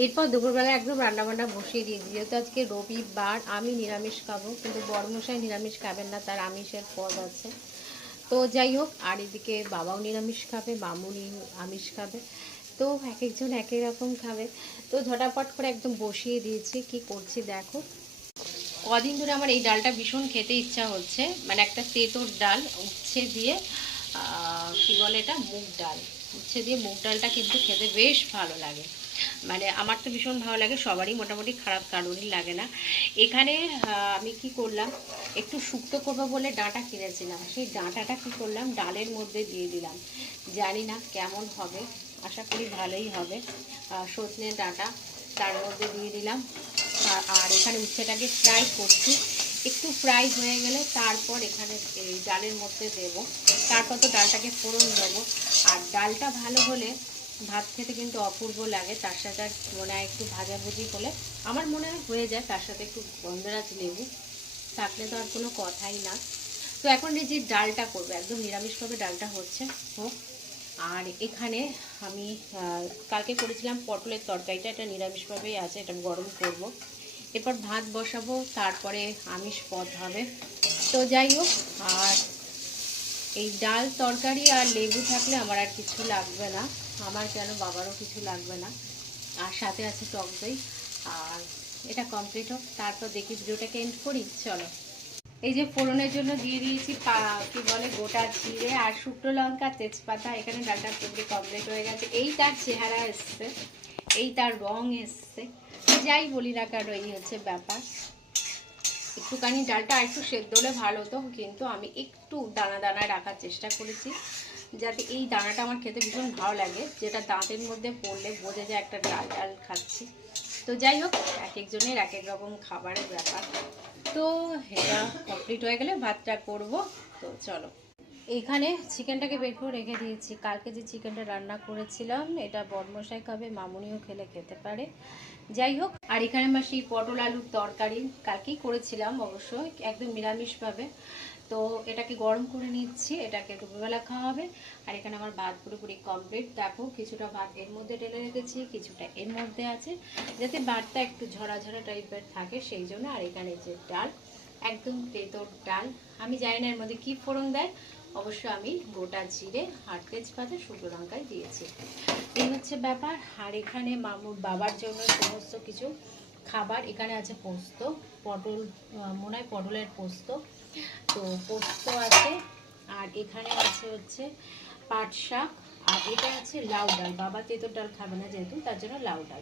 এরপর দুপুরবেলা একদম রান্নাবান্না বসিয়ে দিয়েছি, যেহেতু আজকে রবিবার আমি নিরামিষ খাবো, কিন্তু বড়মশাই নিরামিষ খাবেন না, তার আমিষের পদ আছে। তো যাই হোক, আর এদিকে বাবাও নিরামিষ খাবে, মামুনি আমিষ খাবে। তো এক একজন এক এক রকম খাবে। তো ঝটাপট করে একদম বসিয়ে দিয়েছি। কি করছি দেখো। কদিন ধরে আমার এই ডালটা ভীষণ খেতে ইচ্ছা হচ্ছে, মানে একটা তেঁতোর ডাল, উচ্ছে দিয়ে কী বলে এটা, মুগ ডাল। উচ্ছে দিয়ে মুগ ডালটা কিন্তু খেতে বেশ ভালো লাগে, মানে আমার তো ভীষণ ভালো লাগে, সবারই মোটামুটি, খারাপ কারোরই লাগে না। এখানে আমি কি করলাম, একটু শুক্তো করবো বলে ডাঁটা কিনেছিলাম, সেই ডাঁটাটা কি করলাম ডালের মধ্যে দিয়ে দিলাম। জানি না কেমন হবে, আশা করি ভালোই হবে। সজনে ডাঁটা তার মধ্যে দিয়ে দিলাম। আর এখানে উচ্ছেটাকে ফ্রাই করছি, একটু ফ্রাই হয়ে গেলে তারপর এখানে এই ডালের মধ্যে দেব। তারপর তো ডালটাকে ফোড়ন দেবো। আর ডালটা ভালো হলে ভাত খেতে কিন্তু অপূর্ব লাগে। তার সাথে আর মনে হয় একটু ভাজাভুজি হলে আমার মনে হয় হয়ে যায়, তার সাথে একটু গন্ধরাজ লেবু থাকলে তো আর কোনো কথাই না। তো এখন এই যে ডালটা করবো, একদম নিরামিষভাবে ডালটা হচ্ছে হোক। আর এখানে আমি কালকে করেছিলাম পটলের তরকারিটা, এটা নিরামিষভাবেই আছে, এটা গরম করব। এরপর ভাত বসাবো, তারপরে আমিষ পদ হবে। তো যাই হোক, আর এই ডাল তরকারি আর লেবু থাকলে আমার আর কিছু লাগবে না, আমার কেন বাবারও কিছু লাগবে না। আর সাথে আছে টক দই। আর এটা কমপ্লিট হোক, তারপর দেখি ভিডিওটাকে এন্ড করি, চলো। এই যে ফোড়নের জন্য দিয়ে দিয়েছি কি বলে গোটা জিরে আর শুকনো লঙ্কা, তেজপাতা। এখানে ডালটা পুরো কমপ্লিট হয়ে গেছে। এই তার চেহারা এসছে, এই তার রং এসছে, যাই বলি না কেন, এই হচ্ছে ব্যাপার। একটুখানি ডালটা একটু সেদ্ধ হলে ভালো হতো, কিন্তু আমি একটু দানা দানায় রাখার চেষ্টা করেছি, যাতে এই দানাটা আমার খেতে ভীষণ ভালো লাগে, যেটা দাঁতের মধ্যে পড়লে বোঝা যায় একটা ডাল ডাল খাচ্ছি। তো যাই হোক, এক একজনের এক এক রকম খাবারের ব্যাপার। তো এটা কমপ্লিট হয়ে গেলে ভাতটা করব। তো চলো, এখানে চিকেনটাকে বের করে রেখে দিয়েছি। কালকে যে চিকেনটা রান্না করেছিলাম, এটা বড়মশাই খাবে, মামুনিও খেলে খেতে পারে। যাই হোক, আর এখানে আমার সেই পটল আলুর তরকারি কালকেই করেছিলাম অবশ্যই, একদম নিরামিষভাবে। তো এটাকে গরম করে নিচ্ছি, এটাকে দুপুরবেলা খাওয়া হবে। আর এখানে আমার ভাত পুরোপুরি কমপ্লিট। দেখো, কিছুটা ভাত এর মধ্যে ঢেলে রেখেছি, কিছুটা এর মধ্যে আছে, যাতে ভাতটা একটু ঝরা ঝরা টাইপের থাকে সেই জন্য। আর এখানে যে ডাল, একদম তেঁতোর ডাল। আমি জানি না এর মধ্যে কী ফোড়ন দেয়, অবশ্য আমি গোটা জিরে আর তেজপাতা শুকনো লঙ্কায় দিয়েছি। এই হচ্ছে ব্যাপার। আর এখানে মামুর বাবার জন্য সমস্ত কিছু খাবার। এখানে আছে পোস্ত, পটল, মনে হয় পটলের পোস্ত, তো পোস্ত আছে। আর এখানে আছে হচ্ছে পাট শাক। আর এটা আছে লাউ ডাল, বাবা তেঁতোর ডাল খাবে না যেহেতু, তার জন্য লাউ ডাল।